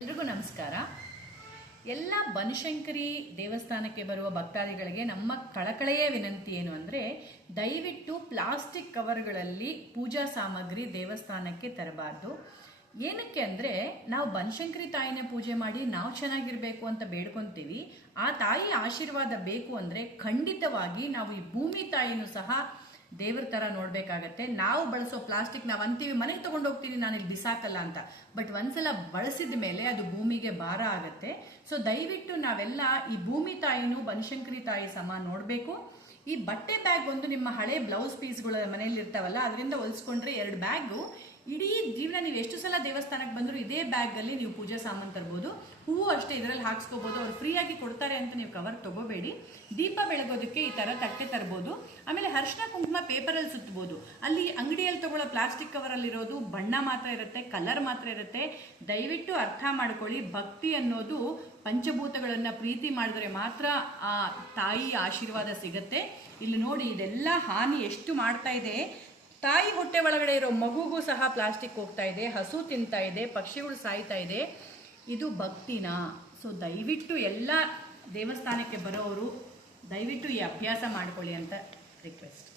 ಎಲ್ರಿಗೂ ನಮಸ್ಕಾರ. ಎಲ್ಲ ಬನಶಂಕರಿ ದೇವಸ್ಥಾನಕ್ಕೆ ಬರುವ ಭಕ್ತಾದಿಗಳಿಗೆ ನಮ್ಮ ಕಳಕಳೆಯ ವಿನಂತಿ ಏನು ಅಂದರೆ, ದಯವಿಟ್ಟು ಪ್ಲಾಸ್ಟಿಕ್ ಕವರ್ಗಳಲ್ಲಿ ಪೂಜಾ ಸಾಮಗ್ರಿ ದೇವಸ್ಥಾನಕ್ಕೆ ತರಬಾರ್ದು. ಏನಕ್ಕೆ ಅಂದರೆ, ನಾವು ಬನಶಂಕರಿ ತಾಯಿನ ಪೂಜೆ ಮಾಡಿ ನಾವು ಚೆನ್ನಾಗಿರಬೇಕು ಅಂತ ಬೇಡ್ಕೊಂತೀವಿ. ಆ ತಾಯಿ ಆಶೀರ್ವಾದ ಬೇಕು ಅಂದರೆ ಖಂಡಿತವಾಗಿ ನಾವು ಈ ಭೂಮಿ ತಾಯಿನೂ ಸಹ ದೇವ್ರ ತರ ನೋಡ್ಬೇಕಾಗತ್ತೆ. ನಾವು ಬಳಸೋ ಪ್ಲಾಸ್ಟಿಕ್ ನಾವು ಅಂತೀವಿ ಮನೆಗೆ ತಗೊಂಡು ಹೋಗ್ತೀನಿ, ನಾನು ಇಲ್ಲಿ ಬಿಸಾಕಲ್ಲ ಅಂತ. ಬಟ್ ಒಂದ್ಸಲ ಬಳಸಿದ ಮೇಲೆ ಅದು ಭೂಮಿಗೆ ಭಾರ ಆಗತ್ತೆ. ಸೊ ದಯವಿಟ್ಟು ನಾವೆಲ್ಲ ಈ ಭೂಮಿ ತಾಯಿನೂ ಬನಶಂಕರಿ ತಾಯಿ ಸಮ ನೋಡ್ಬೇಕು. ಈ ಬಟ್ಟೆ ಬ್ಯಾಗ್ ಒಂದು ನಿಮ್ಮ ಹಳೆ ಬ್ಲೌಸ್ ಪೀಸ್ಗಳು ಮನೆಯಲ್ಲಿ ಇರ್ತಾವಲ್ಲ, ಅದರಿಂದ ಹೊಲಿಸ್ಕೊಂಡ್ರೆ 2 ಬ್ಯಾಗು ಇಡೀ ಜೀವನ ನೀವು ಎಷ್ಟು ಸಲ ದೇವಸ್ಥಾನಕ್ಕೆ ಬಂದರೂ ಇದೇ ಬ್ಯಾಗ್ ಅಲ್ಲಿ ನೀವು ಪೂಜಾ ಸಾಮಾನು ತರ್ಬೋದು. ಹೂವು ಅಷ್ಟೇ ಇದರಲ್ಲಿ ಹಾಕ್ಸ್ಕೋಬಹುದು. ಅವ್ರು ಫ್ರೀ ಆಗಿ ಕೊಡ್ತಾರೆ ಅಂತ ನೀವು ಕವರ್ ತಗೋಬೇಡಿ. ದೀಪ ಬೆಳಗೋದಕ್ಕೆ ಈ ತರ ತಟ್ಟೆ ತರಬಹುದು. ಆಮೇಲೆ ಅರಿಶಿನ ಕುಂಕುಮ ಪೇಪರಲ್ಲಿ ಸುತ್ತಬಹುದು. ಅಲ್ಲಿ ಅಂಗಡಿಯಲ್ಲಿ ತಗೊಳ್ಳೋ ಪ್ಲಾಸ್ಟಿಕ್ ಕವರ್ ಅಲ್ಲಿರೋದು ಬಣ್ಣ ಮಾತ್ರ ಇರುತ್ತೆ, ಕಲರ್ ಮಾತ್ರ ಇರುತ್ತೆ. ದಯವಿಟ್ಟು ಅರ್ಥ ಮಾಡ್ಕೊಳ್ಳಿ, ಭಕ್ತಿ ಅನ್ನೋದು ಪಂಚಭೂತಗಳನ್ನ ಪ್ರೀತಿ ಮಾಡಿದ್ರೆ ಮಾತ್ರ ಆ ತಾಯಿ ಆಶೀರ್ವಾದ ಸಿಗತ್ತೆ. ಇಲ್ಲಿ ನೋಡಿ, ಇದೆಲ್ಲ ಹಾನಿ ಎಷ್ಟು ಮಾಡ್ತಾ ಇದೆ. ತಾಯಿ ಹೊಟ್ಟೆ ಒಳಗಡೆ ಇರೋ ಮಗುಗೂ ಸಹ ಪ್ಲಾಸ್ಟಿಕ್ ಹೋಗ್ತಾ ಇದೆ, ಹಸು ತಿಂತಾ ಇದೆ, ಪಕ್ಷಿಗಳು ಸಾಯ್ತಾ ಇದೆ. ಇದು ಭಕ್ತಿನಾ? ಸೊ ದಯವಿಟ್ಟು ಎಲ್ಲ ದೇವಸ್ಥಾನಕ್ಕೆ ಬರೋರು ದಯವಿಟ್ಟು ಈ ಅಭ್ಯಾಸ ಮಾಡ್ಕೊಳ್ಳಿ ಅಂತ ರಿಕ್ವೆಸ್ಟ್.